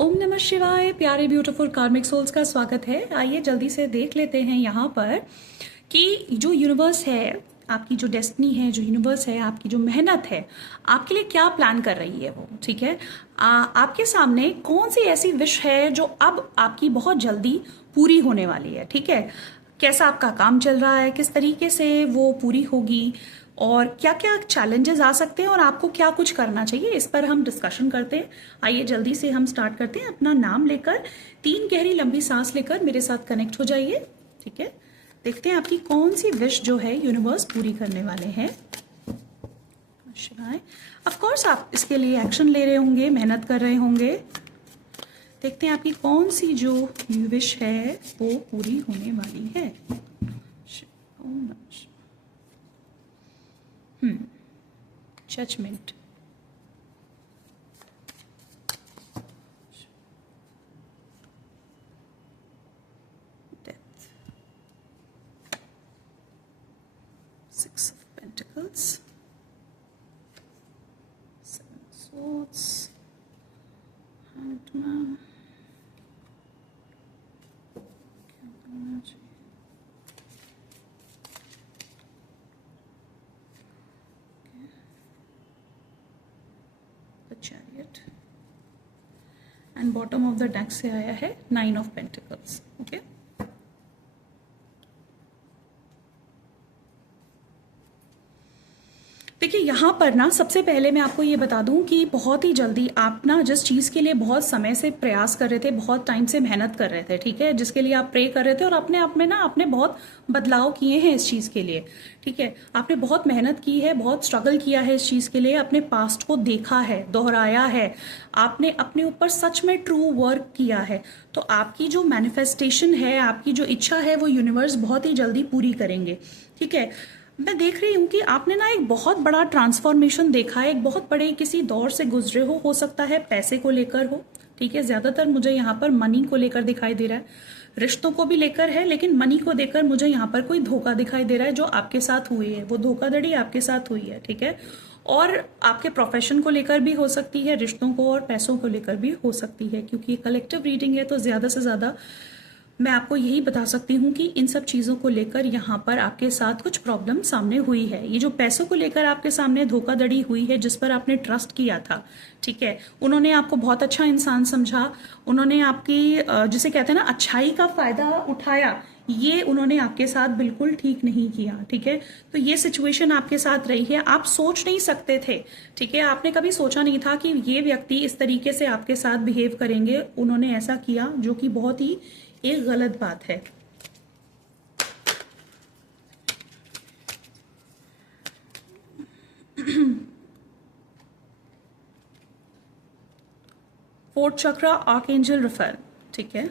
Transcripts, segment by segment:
ओम नमः शिवाय। प्यारे ब्यूटीफुल कार्मिक सोल्स का स्वागत है। आइए जल्दी से देख लेते हैं यहाँ पर कि जो यूनिवर्स है, आपकी जो डेस्टिनी है, जो यूनिवर्स है, आपकी जो मेहनत है, आपके लिए क्या प्लान कर रही है वो। ठीक है, आपके सामने कौन सी ऐसी विश है जो अब आपकी बहुत जल्दी पूरी होने वाली है। ठीक है, कैसा आपका काम चल रहा है, किस तरीके से वो पूरी होगी और क्या क्या चैलेंजेस आ सकते हैं और आपको क्या कुछ करना चाहिए, इस पर हम डिस्कशन करते हैं। आइए जल्दी से हम स्टार्ट करते हैं। अपना नाम लेकर 3 गहरी लंबी सांस लेकर मेरे साथ कनेक्ट हो जाइए। ठीक है, देखते हैं आपकी कौन सी विश जो है यूनिवर्स पूरी करने वाले हैं। ऑफ कोर्स आप इसके लिए एक्शन ले रहे होंगे, मेहनत कर रहे होंगे। देखते हैं आपकी कौन सी जो विश है वो पूरी होने वाली है। Judgement, death, 6 of Pentacles, 7 swords, Hangman, क्या करना चाहिए। Chariot and bottom of the deck से आया है 9 ऑफ पेंटिकल्स। ओके, देखिए यहाँ पर ना सबसे पहले मैं आपको ये बता दूं कि बहुत ही जल्दी आप ना जिस चीज़ के लिए बहुत समय से प्रयास कर रहे थे, बहुत टाइम से मेहनत कर रहे थे, ठीक है, जिसके लिए आप प्रे कर रहे थे और अपने आप में ना आपने बहुत बदलाव किए हैं इस चीज़ के लिए। ठीक है, आपने बहुत मेहनत की है, बहुत स्ट्रगल किया है इस चीज़ के लिए, अपने पास्ट को देखा है, दोहराया है, आपने अपने ऊपर सच में ट्रू वर्क किया है। तो आपकी जो मैनिफेस्टेशन है, आपकी जो इच्छा है, वो यूनिवर्स बहुत ही जल्दी पूरी करेंगे। ठीक है, मैं देख रही हूँ कि आपने ना एक बहुत बड़ा ट्रांसफॉर्मेशन देखा है, एक बहुत बड़े किसी दौर से गुजरे हो सकता है पैसे को लेकर हो। ठीक है, ज्यादातर मुझे यहाँ पर मनी को लेकर दिखाई दे रहा है, रिश्तों को भी लेकर है, लेकिन मनी को देकर मुझे यहाँ पर कोई धोखा दिखाई दे रहा है जो आपके साथ हुई है, वो धोखाधड़ी आपके साथ हुई है। ठीक है, और आपके प्रोफेशन को लेकर भी हो सकती है, रिश्तों को और पैसों को लेकर भी हो सकती है, क्योंकि कलेक्टिव रीडिंग है तो ज्यादा से ज्यादा मैं आपको यही बता सकती हूँ कि इन सब चीज़ों को लेकर यहाँ पर आपके साथ कुछ प्रॉब्लम सामने हुई है। ये जो पैसों को लेकर आपके सामने धोखाधड़ी हुई है, जिस पर आपने ट्रस्ट किया था, ठीक है, उन्होंने आपको बहुत अच्छा इंसान समझा, उन्होंने आपकी जिसे कहते हैं ना अच्छाई का फायदा उठाया, ये उन्होंने आपके साथ बिल्कुल ठीक नहीं किया। ठीक है, तो ये सिचुएशन आपके साथ रही है, आप सोच नहीं सकते थे। ठीक है, आपने कभी सोचा नहीं था कि ये व्यक्ति इस तरीके से आपके साथ बिहेव करेंगे, उन्होंने ऐसा किया जो कि बहुत ही एक गलत बात है। फोर्थ चक्रा, आर्कएंजल राफेल। ठीक है,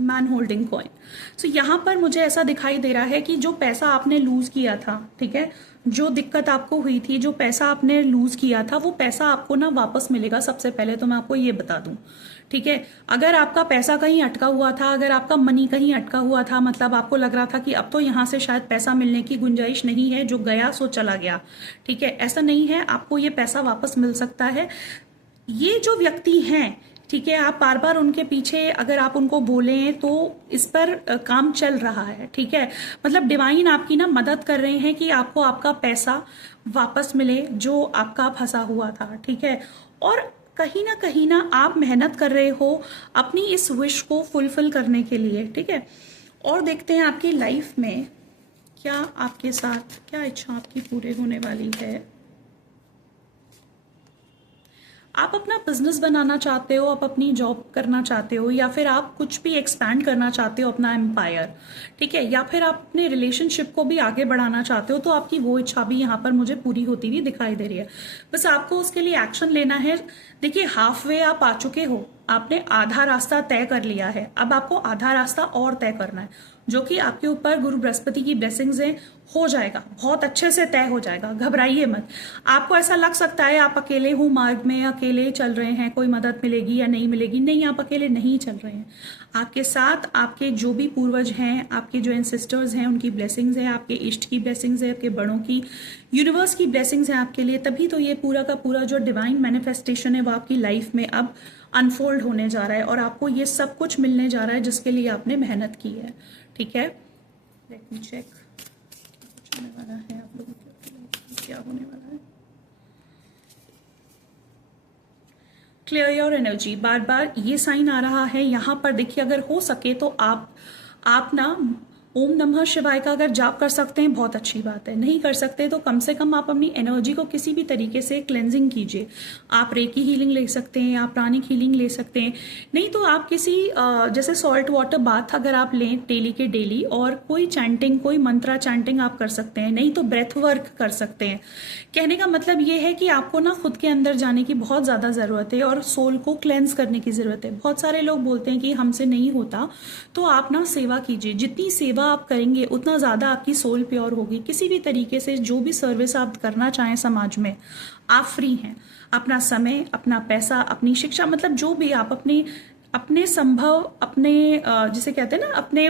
मैन होल्डिंग कॉइन। सो यहां पर मुझे ऐसा दिखाई दे रहा है कि जो पैसा आपने लूज किया था, ठीक है, जो दिक्कत आपको हुई थी, जो पैसा आपने लूज किया था, वो पैसा आपको ना वापस मिलेगा। सबसे पहले तो मैं आपको ये बता दूं, ठीक है, अगर आपका पैसा कहीं अटका हुआ था, अगर आपका मनी कहीं अटका हुआ था, मतलब आपको लग रहा था कि अब तो यहां से शायद पैसा मिलने की गुंजाइश नहीं है, जो गया सो चला गया, ठीक है, ऐसा नहीं है, आपको ये पैसा वापस मिल सकता है। ये जो व्यक्ति हैं, ठीक है, आप बार बार उनके पीछे अगर आप उनको बोलें तो इस पर काम चल रहा है। ठीक है, मतलब डिवाइन आपकी ना मदद कर रहे हैं कि आपको आपका पैसा वापस मिले जो आपका फंसा हुआ था। ठीक है, और कहीं ना आप मेहनत कर रहे हो अपनी इस विश को फुलफिल करने के लिए। ठीक है, और देखते हैं आपकी लाइफ में क्या आपके साथ, क्या इच्छा आपकी पूरे होने वाली है। आप अपना बिजनेस बनाना चाहते हो, आप अपनी जॉब करना चाहते हो, या फिर आप कुछ भी एक्सपैंड करना चाहते हो अपना एम्पायर, ठीक है, या फिर आप अपने रिलेशनशिप को भी आगे बढ़ाना चाहते हो, तो आपकी वो इच्छा भी यहाँ पर मुझे पूरी होती हुई दिखाई दे रही है। बस आपको उसके लिए एक्शन लेना है। देखिए, हाफ वे आप आ चुके हो, आपने आधा रास्ता तय कर लिया है, अब आपको आधा रास्ता और तय करना है, जो कि आपके ऊपर गुरु बृहस्पति की ब्लेसिंग्स हैं। हो जाएगा, बहुत अच्छे से तय हो जाएगा, घबराइए मत। आपको ऐसा लग सकता है आप अकेले हो मार्ग में, अकेले चल रहे हैं, कोई मदद मिलेगी या नहीं मिलेगी, नहीं, आप अकेले नहीं चल रहे हैं। आपके साथ आपके जो भी पूर्वज हैं, आपके जो एंसेस्टर्स हैं, उनकी ब्लेसिंग्स है, आपके इष्ट की ब्लेसिंग्स है, आपके बड़ों की, यूनिवर्स की ब्लेसिंग्स है आपके लिए। तभी तो ये पूरा का पूरा जो डिवाइन मैनिफेस्टेशन है वो आपकी लाइफ में अब अनफोल्ड होने जा रहा है और आपको ये सब कुछ मिलने जा रहा है जिसके लिए आपने मेहनत की है। ठीक है, लेट मी चेक कुछ होने वाला है आप लोगों के, क्या होने वाला है। क्लियर योर एनर्जी, बार बार ये साइन आ रहा है यहाँ पर। देखिए, अगर हो सके तो आप ना ओम नमः शिवाय का अगर जाप कर सकते हैं बहुत अच्छी बात है, नहीं कर सकते तो कम से कम आप अपनी एनर्जी को किसी भी तरीके से क्लेंजिंग कीजिए। आप रेकी हीलिंग ले सकते हैं, आप प्राणिक हीलिंग ले सकते हैं, नहीं तो आप किसी जैसे सॉल्ट वाटर बाथ अगर आप लें डेली के डेली, और कोई चैंटिंग, कोई मंत्रा चैंटिंग आप कर सकते हैं, नहीं तो ब्रेथ वर्क कर सकते हैं। कहने का मतलब ये है कि आपको ना खुद के अंदर जाने की बहुत ज़्यादा ज़रूरत है और सोल को क्लेंस करने की ज़रूरत है। बहुत सारे लोग बोलते हैं कि हमसे नहीं होता, तो आप ना सेवा कीजिए। जितनी सेवा आप करेंगे उतना ज़्यादा आपकी सोल प्योर होगी। किसी भी तरीके से जो भी सर्विस आप करना चाहें समाज में, आप फ्री हैं। अपना समय, अपना पैसा, अपनी शिक्षा, मतलब जो भी आप अपने संभव, अपने जिसे कहते हैं ना, अपने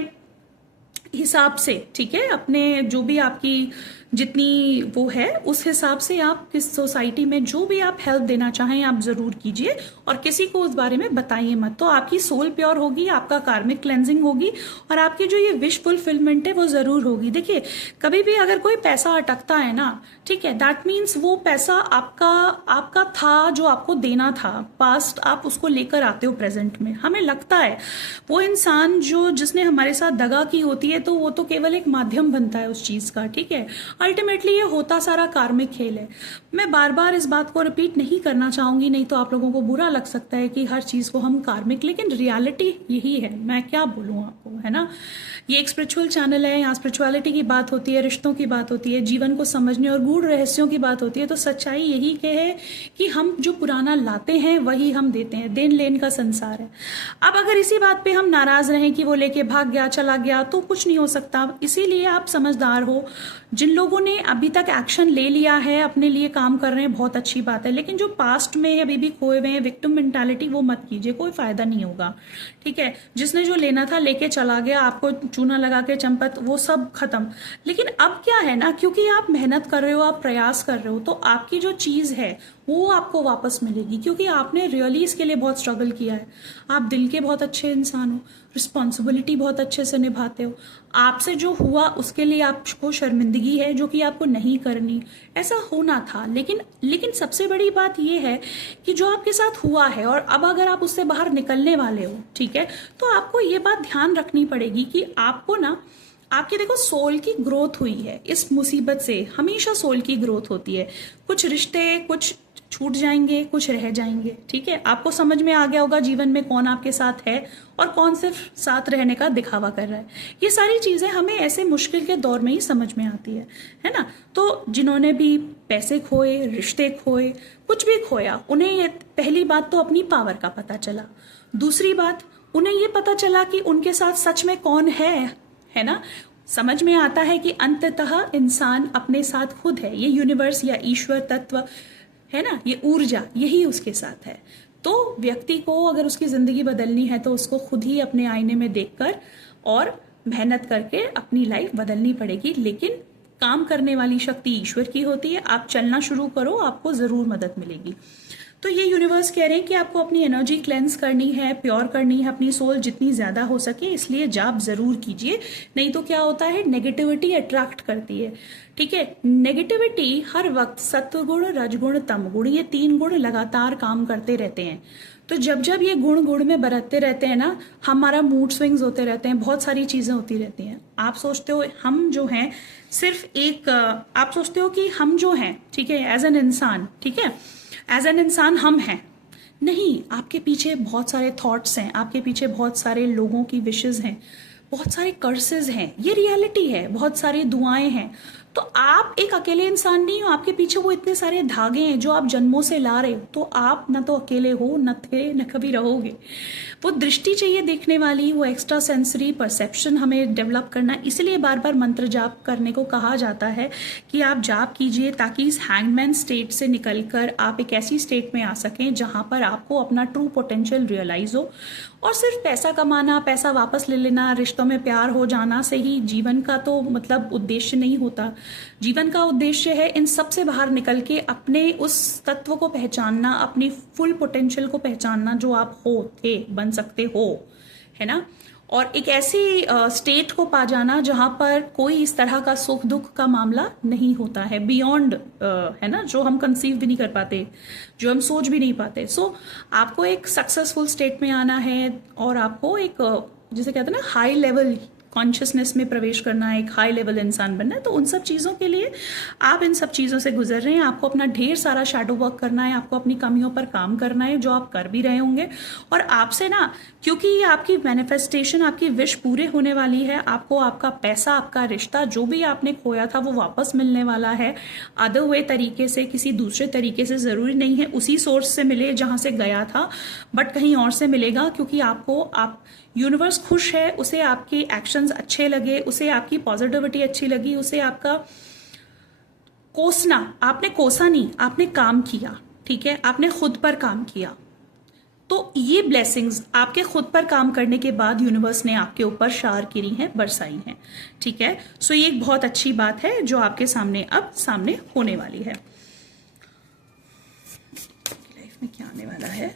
हिसाब से, ठीक है, अपने जो भी आपकी जितनी वो है उस हिसाब से आप किस सोसाइटी में जो भी आप हेल्प देना चाहें आप जरूर कीजिए और किसी को उस बारे में बताइए मत। तो आपकी सोल प्योर होगी, आपका कार्मिक क्लेंजिंग होगी और आपकी जो ये विश फुलफिलमेंट है वो जरूर होगी। देखिए, कभी भी अगर कोई पैसा अटकता है ना, ठीक है, दैट मीन्स वो पैसा आपका था, जो आपको देना था पास्ट, आप उसको लेकर आते हो प्रेजेंट में। हमें लगता है वो इंसान जिसने हमारे साथ दगा की होती है तो वो तो केवल एक माध्यम बनता है उस चीज का, ठीक है। अल्टीमेटली ये होता सारा कार्मिक खेल है। मैं बार बार इस बात को रिपीट नहीं करना चाहूंगी, नहीं तो आप लोगों को बुरा लग सकता है कि हर चीज को हम कार्मिक, लेकिन रियलिटी यही है। मैं क्या बोलूं आपको, है ना। ये एक स्पिरिचुअल चैनल है, यहाँ स्पिरिचुअलिटी की बात होती है, रिश्तों की बात होती है, जीवन को समझने और गूढ़ रहस्यों की बात होती है। तो सच्चाई यही है कि हम जो पुराना लाते हैं वही हम देते हैं, देन लेन का संसार है। अब अगर इसी बात पे हम नाराज रहें कि वो लेके भाग गया, चला गया, तो कुछ नहीं हो सकता। इसीलिए आप समझदार हो। जिन लोगों ने अभी तक एक्शन ले लिया है, अपने लिए काम कर रहे हैं, बहुत अच्छी बात है, लेकिन जो पास्ट में अभी भी खोए हुए हैं, विक्टिम मेंटालिटी, वो मत कीजिए, कोई फायदा नहीं होगा, ठीक है। जिसने जो लेना था लेके चला गया, आपको चूना लगा के चंपत, वो सब खत्म। लेकिन अब क्या है ना, क्योंकि आप मेहनत कर रहे हो, आप प्रयास कर रहे हो, तो आपकी जो चीज है वो आपको वापस मिलेगी, क्योंकि आपने रियली इसके लिए बहुत स्ट्रगल किया है। आप दिल के बहुत अच्छे इंसान हो, रिस्पॉन्सिबिलिटी बहुत अच्छे से निभाते हो। आपसे जो हुआ उसके लिए आपको शर्मिंदगी है, जो कि आपको नहीं करनी, ऐसा होना था। लेकिन सबसे बड़ी बात यह है कि जो आपके साथ हुआ है और अब अगर आप उससे बाहर निकलने वाले हो, ठीक है, तो आपको ये बात ध्यान रखनी पड़ेगी कि आपको ना, आपकी देखो सोल की ग्रोथ हुई है इस मुसीबत से। हमेशा सोल की ग्रोथ होती है। कुछ रिश्ते, कुछ छूट जाएंगे, कुछ रह जाएंगे, ठीक है। आपको समझ में आ गया होगा जीवन में कौन आपके साथ है और कौन सिर्फ साथ रहने का दिखावा कर रहा है। ये सारी चीजें हमें ऐसे मुश्किल के दौर में ही समझ में आती है ना। तो जिन्होंने भी पैसे खोए, रिश्ते खोए, कुछ भी खोया, उन्हें ये पहली बात तो अपनी पावर का पता चला। दूसरी बात, उन्हें ये पता चला कि उनके साथ सच में कौन है ना। समझ में आता है कि अंततः इंसान अपने साथ खुद है। ये यूनिवर्स या ईश्वर तत्व है ना, ये ऊर्जा, यही उसके साथ है। तो व्यक्ति को अगर उसकी जिंदगी बदलनी है तो उसको खुद ही अपने आईने में देखकर और मेहनत करके अपनी लाइफ बदलनी पड़ेगी। लेकिन काम करने वाली शक्ति ईश्वर की होती है। आप चलना शुरू करो, आपको जरूर मदद मिलेगी। तो ये यूनिवर्स कह रहे हैं कि आपको अपनी एनर्जी क्लेंस करनी है, प्योर करनी है अपनी सोल जितनी ज्यादा हो सके, इसलिए जाप जरूर कीजिए। नहीं तो क्या होता है, नेगेटिविटी अट्रैक्ट करती है, ठीक है। नेगेटिविटी हर वक्त सत्वगुण, रजगुण, तमगुण, ये 3 गुण लगातार काम करते रहते हैं। तो जब ये गुण में बरतते रहते हैं ना, हमारा मूड स्विंग्स होते रहते हैं, बहुत सारी चीजें होती रहती हैं। आप सोचते हो हम जो हैं सिर्फ एक, आप सोचते हो कि हम जो हैं, ठीक है, एज एन इंसान, ठीक है, एज एन इंसान हम हैं। नहीं, आपके पीछे बहुत सारे थॉट्स हैं, आपके पीछे बहुत सारे लोगों की विशेस हैं, बहुत सारे कर्सेस हैं, ये रियलिटी है, बहुत सारी दुआएं हैं। तो आप एक अकेले इंसान नहीं हो, आपके पीछे वो इतने सारे धागे हैं जो आप जन्मों से ला रहे हो। तो आप न तो अकेले हो, न थे, न कभी रहोगे। वो दृष्टि चाहिए देखने वाली, वो एक्स्ट्रा सेंसरी परसेप्शन हमें डेवलप करना। इसलिए बार बार मंत्र जाप करने को कहा जाता है कि आप जाप कीजिए, ताकि इस हैंगमैन स्टेट से निकलकर आप एक ऐसी स्टेट में आ सकें जहां पर आपको अपना ट्रू पोटेंशियल रियलाइज हो। और सिर्फ पैसा कमाना, पैसा वापस ले लेना, रिश्तों में प्यार हो जाना से ही जीवन का तो मतलब उद्देश्य नहीं होता। जीवन का उद्देश्य है इन सब से बाहर निकल के अपने उस तत्व को पहचानना, अपनी फुल पोटेंशियल को पहचानना जो आप हो, थे, बन सकते हो, है ना। और एक ऐसी स्टेट को पा जाना जहां पर कोई इस तरह का सुख दुख का मामला नहीं होता है, बियॉन्ड, है ना, जो हम कंसीव भी नहीं कर पाते, जो हम सोच भी नहीं पाते। सो आपको एक सक्सेसफुल स्टेट में आना है और आपको एक जिसे कहते हैं ना हाई लेवल कॉन्शियसनेस में प्रवेश करना है, एक हाई लेवल इंसान बनना है। तो उन सब चीज़ों के लिए आप इन सब चीज़ों से गुजर रहे हैं। आपको अपना ढेर सारा शैडो वर्क करना है, आपको अपनी कमियों पर काम करना है, जो आप कर भी रहे होंगे। और आपसे ना, क्योंकि ये आपकी मैनिफेस्टेशन, आपकी विश पूरे होने वाली है, आपको आपका पैसा, आपका रिश्ता, जो भी आपने खोया था वो वापस मिलने वाला है। अदर वे तरीके से, किसी दूसरे तरीके से, ज़रूरी नहीं है उसी सोर्स से मिले जहाँ से गया था, बट कहीं और से मिलेगा। क्योंकि आप यूनिवर्स खुश है, उसे आपके एक्शंस अच्छे लगे, उसे आपकी पॉजिटिविटी अच्छी लगी, उसे आपका कोसना, आपने कोसा नहीं, आपने काम किया, ठीक है, आपने खुद पर काम किया। तो ये ब्लेसिंग्स आपके खुद पर काम करने के बाद यूनिवर्स ने आपके ऊपर शार गिरी हैं, बरसाई हैं, ठीक है। सो ये एक बहुत अच्छी बात है जो आपके सामने अब सामने होने वाली है। लाइफ में क्या आने वाला है?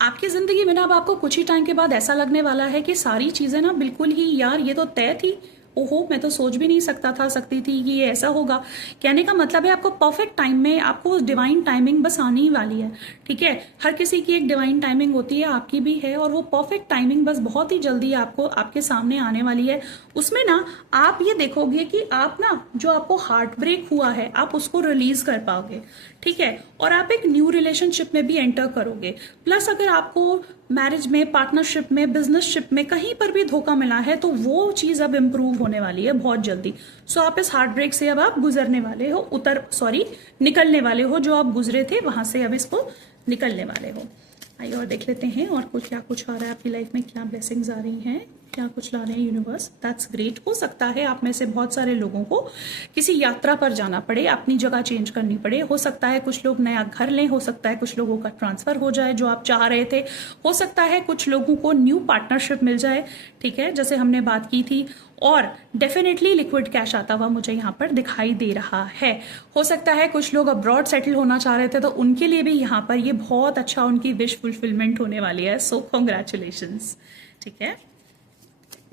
आपकी जिंदगी में ना अब आपको कुछ ही टाइम के बाद ऐसा लगने वाला है कि सारी चीजें ना बिल्कुल ही, यार ये तो तय थी, ओहो मैं तो सोच भी नहीं सकती थी कि ये ऐसा होगा। कहने का मतलब है आपको परफेक्ट टाइम में, आपको डिवाइन टाइमिंग बस आने ही वाली है, ठीक है। हर किसी की एक डिवाइन टाइमिंग होती है, आपकी भी है, और वो परफेक्ट टाइमिंग बस बहुत ही जल्दी आपको आपके सामने आने वाली है। उसमें ना आप ये देखोगे कि आप ना, जो आपको हार्ट ब्रेक हुआ है, आप उसको रिलीज कर पाओगे, ठीक है। और आप एक न्यू रिलेशनशिप में भी एंटर करोगे। प्लस अगर आपको मैरिज में, पार्टनरशिप में, बिजनेसशिप में कहीं पर भी धोखा मिला है तो वो चीज अब इंप्रूव होने वाली है बहुत जल्दी। सो आप इस हार्ट ब्रेक से अब आप गुजरने वाले हो, निकलने वाले हो। जो आप गुजरे थे वहां से अब इसको निकलने वाले हो। आइए और देख लेते हैं और क्या कुछ आ रहा है आपकी लाइफ में, क्या ब्लेसिंग्स आ रही हैं, क्या कुछ ला रहे हैं यूनिवर्स। That's great. हो सकता है आप में से बहुत सारे लोगों को किसी यात्रा पर जाना पड़े, अपनी जगह चेंज करनी पड़े। हो सकता है कुछ लोग नया घर लें, हो सकता है कुछ लोगों का ट्रांसफर हो जाए जो आप चाह रहे थे, हो सकता है कुछ लोगों को न्यू पार्टनरशिप मिल जाए, ठीक है, जैसे हमने बात की थी। और डेफिनेटली लिक्विड कैश आता हुआ मुझे यहाँ पर दिखाई दे रहा है। हो सकता है कुछ लोग अब्रॉड सेटल होना चाह रहे थे, तो उनके लिए भी यहाँ पर ये बहुत अच्छा उनकी विश फुलफिलमेंट होने वाली है। सो कॉन्ग्रेचुलेशंस, ठीक है।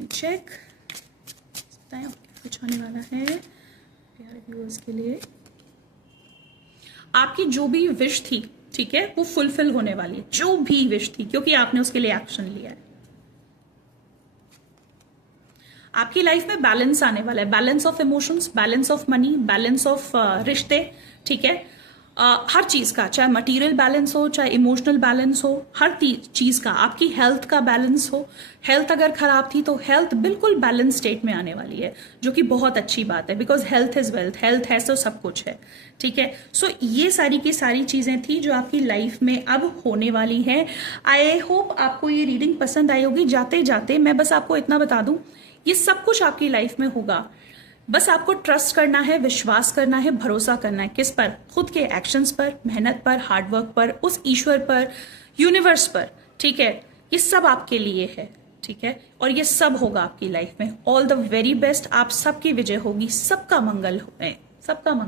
चेक कुछ आने वाला है प्यारे व्यूअर्स के लिए। आपकी जो भी विश थी, ठीक है, वो फुलफिल होने वाली है, जो भी विश थी, क्योंकि आपने उसके लिए एक्शन लिया है। आपकी लाइफ में बैलेंस आने वाला है, balance of emotions, balance of money, balance of रिश्ते, ठीक है। हर चीज का, चाहे मटेरियल बैलेंस हो, चाहे इमोशनल बैलेंस हो, हर चीज का, आपकी हेल्थ का बैलेंस हो। हेल्थ अगर खराब थी तो हेल्थ बिल्कुल बैलेंस स्टेट में आने वाली है, जो कि बहुत अच्छी बात है, because health is wealth, health है तो सब कुछ है, ठीक है। सो ये सारी की सारी चीजें थी जो आपकी लाइफ में अब होने वाली हैं। आई होप आपको ये रीडिंग पसंद आई होगी। जाते जाते मैं बस आपको इतना बता दूं, ये सब कुछ आपकी लाइफ में होगा, बस आपको ट्रस्ट करना है, विश्वास करना है, भरोसा करना है। किस पर? खुद के एक्शंस पर, मेहनत पर, हार्डवर्क पर, उस ईश्वर पर, यूनिवर्स पर, ठीक है। ये सब आपके लिए है, ठीक है, और ये सब होगा आपकी लाइफ में। All the very best. आप सबकी विजय होगी, सबका मंगल हो, सबका मंगल।